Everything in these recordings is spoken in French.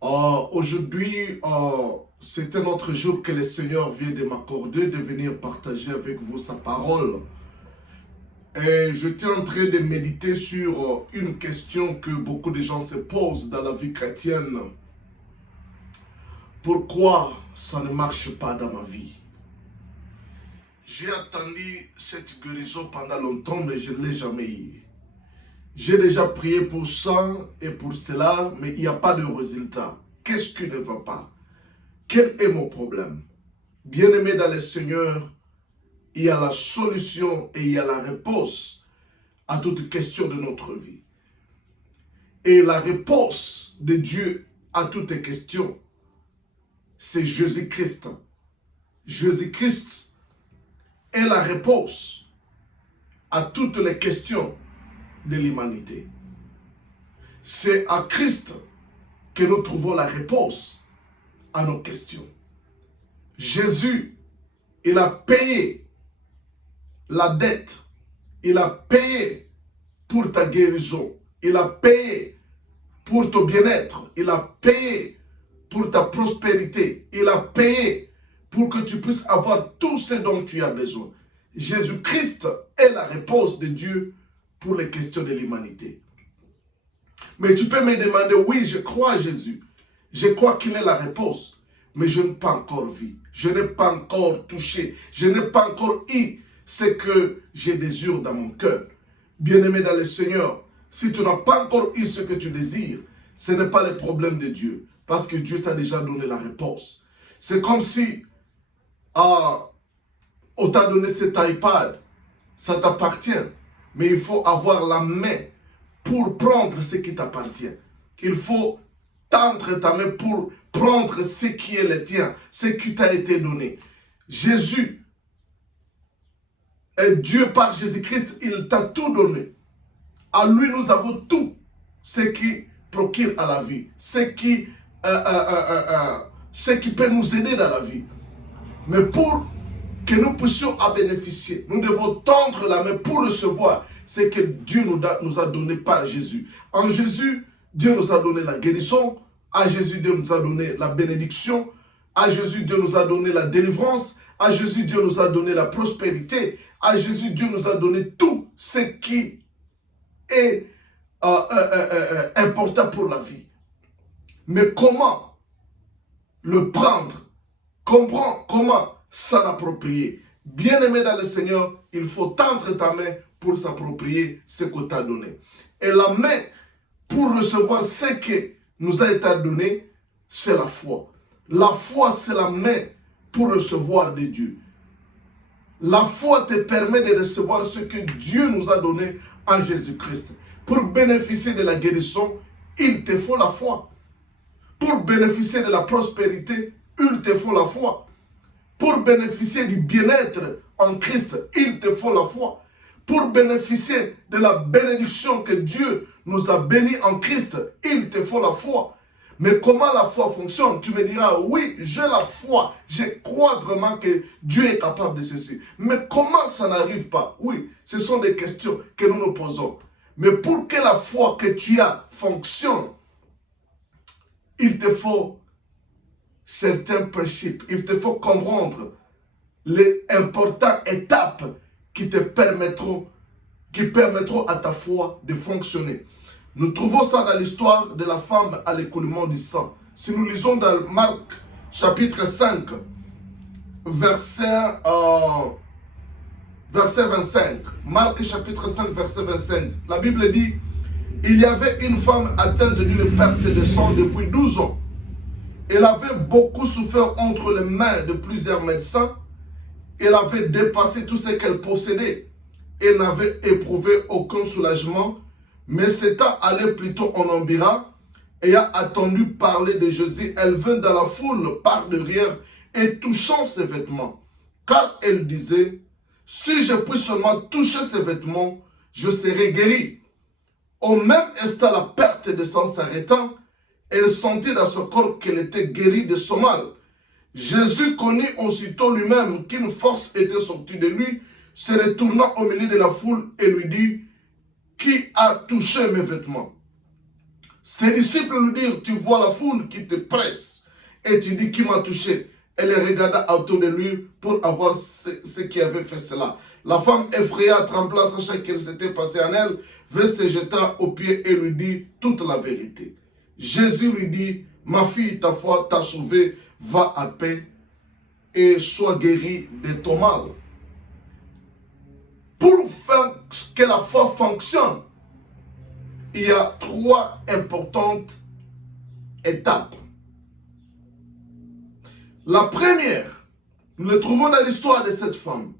Aujourd'hui, c'est un autre jour que le Seigneur vient de m'accorder de venir partager avec vous sa parole. Et j'étais en train de méditer sur une question que beaucoup de gens se posent dans la vie chrétienne. Pourquoi ça ne marche pas dans ma vie? J'ai attendu cette guérison pendant longtemps, mais je ne l'ai jamais eu. J'ai déjà prié pour ça et pour cela, mais il n'y a pas de résultat. Qu'est-ce qui ne va pas? Quel est mon problème? Bien-aimé dans le Seigneur, il y a la solution et il y a la réponse à toute question de notre vie. Et la réponse de Dieu à toutes questions, c'est Jésus-Christ. Jésus-Christ est la réponse à toutes les questions de l'humanité. C'est à Christ que nous trouvons la réponse à nos questions. Jésus, il a payé la dette, il a payé pour ta guérison, il a payé pour ton bien-être, il a payé pour ta prospérité, il a payé pour que tu puisses avoir tout ce dont tu as besoin. Jésus-Christ est la réponse de Dieu pour les questions de l'humanité. Mais tu peux me demander, oui, je crois à Jésus, je crois qu'il est la réponse, mais je n'ai pas encore vu, je n'ai pas encore touché, je n'ai pas encore eu ce que je désire dans mon cœur. Bien-aimé dans le Seigneur, si tu n'as pas encore eu ce que tu désires, ce n'est pas le problème de Dieu, parce que Dieu t'a déjà donné la réponse. C'est comme si on t'a donné cet iPad, ça t'appartient, mais il faut avoir la main pour prendre ce qui t'appartient. Il faut tendre ta main pour prendre ce qui est le tien, ce qui t'a été donné. Jésus, et Dieu par Jésus-Christ, il t'a tout donné. À lui, nous avons tout ce qui procure à la vie, ce qui peut nous aider dans la vie. Mais pour que nous puissions en bénéficier, nous devons tendre la main pour recevoir ce que Dieu nous a donné par Jésus. En Jésus, Dieu nous a donné la guérison. À Jésus, Dieu nous a donné la bénédiction. À Jésus, Dieu nous a donné la délivrance. À Jésus, Dieu nous a donné la prospérité. À Jésus, Dieu nous a donné tout ce qui est important pour la vie. Mais comment le prendre? Comment s'en approprier? Bien-aimé dans le Seigneur, il faut tendre ta main pour s'approprier ce que tu as donné. Et la main pour recevoir ce que nous a été donné, c'est la foi. La foi, c'est la main pour recevoir de Dieu. La foi te permet de recevoir ce que Dieu nous a donné en Jésus-Christ. Pour bénéficier de la guérison, il te faut la foi. Pour bénéficier de la prospérité, il te faut la foi. Pour bénéficier du bien-être en Christ, il te faut la foi. Pour bénéficier de la bénédiction que Dieu nous a bénis en Christ, il te faut la foi. Mais comment la foi fonctionne? Tu me diras, oui, j'ai la foi. Je crois vraiment que Dieu est capable de ceci. Mais comment ça n'arrive pas? Oui, ce sont des questions que nous nous posons. Mais pour que la foi que tu as fonctionne, il te faut certains principes. Il te faut comprendre les importantes étapes qui permettront à ta foi de fonctionner. Nous trouvons ça dans l'histoire de la femme à l'écoulement du sang. Si nous lisons dans Marc chapitre 5, verset 25. Marc chapitre 5, verset 25. La Bible dit, il y avait une femme atteinte d'une perte de sang depuis 12 ans. Elle avait beaucoup souffert entre les mains de plusieurs médecins. Elle avait dépassé tout ce qu'elle possédait. Elle n'avait éprouvé aucun soulagement, mais s'étant allée plutôt en Embira, et a attendu parler de Jésus, elle vint dans la foule par derrière et touchant ses vêtements. Car elle disait, si je puis seulement toucher ses vêtements, je serai guérie. Au même instant, la perte de sang s'arrêtant, elle sentit dans son corps qu'elle était guérie de son mal. Jésus connut aussitôt lui-même qu'une force était sortie de lui, se retournant au milieu de la foule et lui dit, qui a touché mes vêtements? Ses disciples lui dirent, tu vois la foule qui te presse et tu dis qui m'a touché. Elle regarda autour de lui pour avoir ce qui avait fait cela. La femme effrayée trembla, sachant qu'il s'était passé en elle, se jeta aux pieds et lui dit toute la vérité. Jésus lui dit, ma fille, ta foi t'a sauvée, va à paix et sois guérie de ton mal. Pour faire que la foi fonctionne, il y a 3 importantes étapes. La première, nous le trouvons dans l'histoire de cette femme.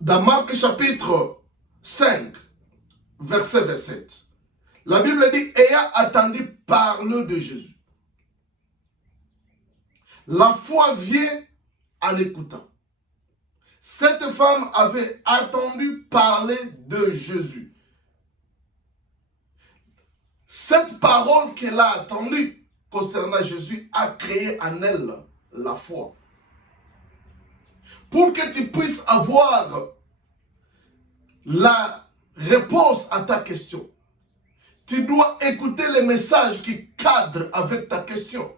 Dans Marc chapitre 5, verset 27. La Bible dit, ayant attendu parler de Jésus. La foi vient en écoutant. Cette femme avait attendu parler de Jésus. Cette parole qu'elle a attendue concernant Jésus a créé en elle la foi. Pour que tu puisses avoir la réponse à ta question, tu dois écouter les messages qui cadrent avec ta question.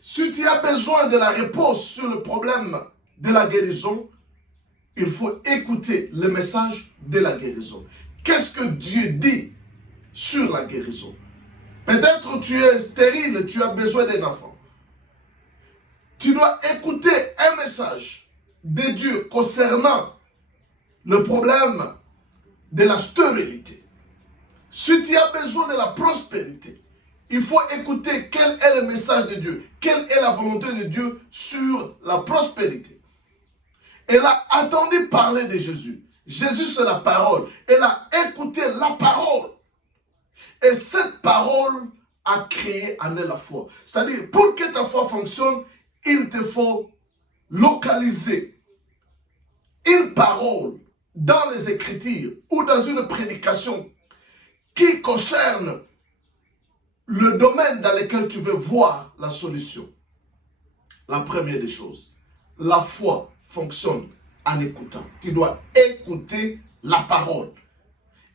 Si tu as besoin de la réponse sur le problème de la guérison, il faut écouter le message de la guérison. Qu'est-ce que Dieu dit sur la guérison? Peut-être tu es stérile, tu as besoin d'un enfant. Tu dois écouter un message de Dieu concernant le problème de la stérilité. Si tu as besoin de la prospérité, il faut écouter quel est le message de Dieu, quelle est la volonté de Dieu sur la prospérité. Elle a attendu parler de Jésus. Jésus, c'est la parole. Elle a écouté la parole. Et cette parole a créé en elle la foi. C'est-à-dire, pour que ta foi fonctionne, il te faut localiser une parole dans les Écritures ou dans une prédication qui concerne le domaine dans lequel tu veux voir la solution. La première des choses, la foi fonctionne en écoutant. Tu dois écouter la parole.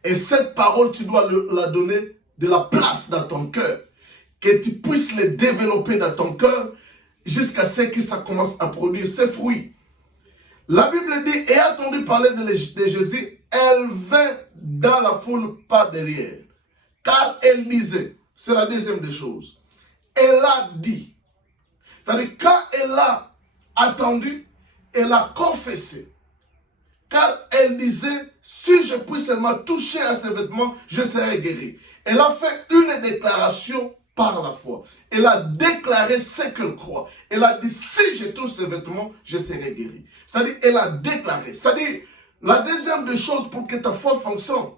Et cette parole, tu dois la donner de la place dans ton cœur. Que tu puisses le développer dans ton cœur jusqu'à ce que ça commence à produire ses fruits. La Bible dit, et entendu parler de Jésus, elle vint dans la foule par derrière. Car elle disait, c'est la deuxième des choses, elle a dit. C'est-à-dire, quand elle a attendu, elle a confessé. Car elle disait, si je puis seulement toucher à ses vêtements, je serai guéri. Elle a fait une déclaration par la foi. Elle a déclaré ce qu'elle croit. Elle a dit, si je touche ses vêtements, je serai guéri. C'est-à-dire, elle a déclaré. C'est-à-dire, la deuxième des choses pour que ta foi fonctionne,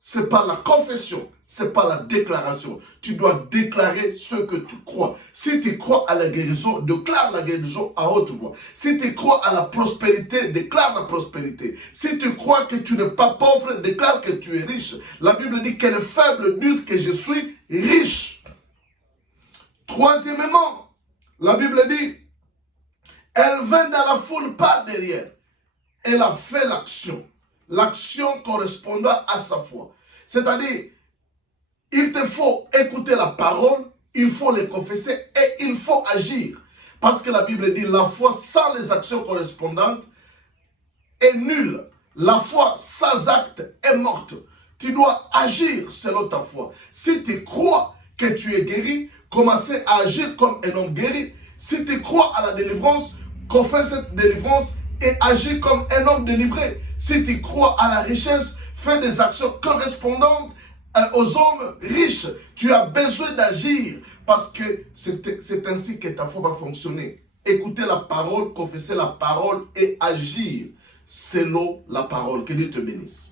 c'est pas la confession, c'est pas la déclaration. Tu dois déclarer ce que tu crois. Si tu crois à la guérison, déclare la guérison à haute voix. Si tu crois à la prospérité, déclare la prospérité. Si tu crois que tu n'es pas pauvre, déclare que tu es riche. La Bible dit que les faibles disent que je suis riche. Troisièmement, la Bible dit, elle vint dans la foule par derrière. Elle a fait l'action. L'action correspondant à sa foi. C'est-à-dire, il te faut écouter la parole, il faut les confesser et il faut agir. Parce que la Bible dit, la foi sans les actions correspondantes est nulle. La foi sans acte est morte. Tu dois agir selon ta foi. Si tu crois que tu es guéri, commencez à agir comme un homme guéri. Si tu crois à la délivrance, confesse cette délivrance et agis comme un homme délivré. Si tu crois à la richesse, fais des actions correspondantes aux hommes riches. Tu as besoin d'agir parce que c'est ainsi que ta foi va fonctionner. Écouter la parole, confesser la parole et agir selon la parole. Que Dieu te bénisse.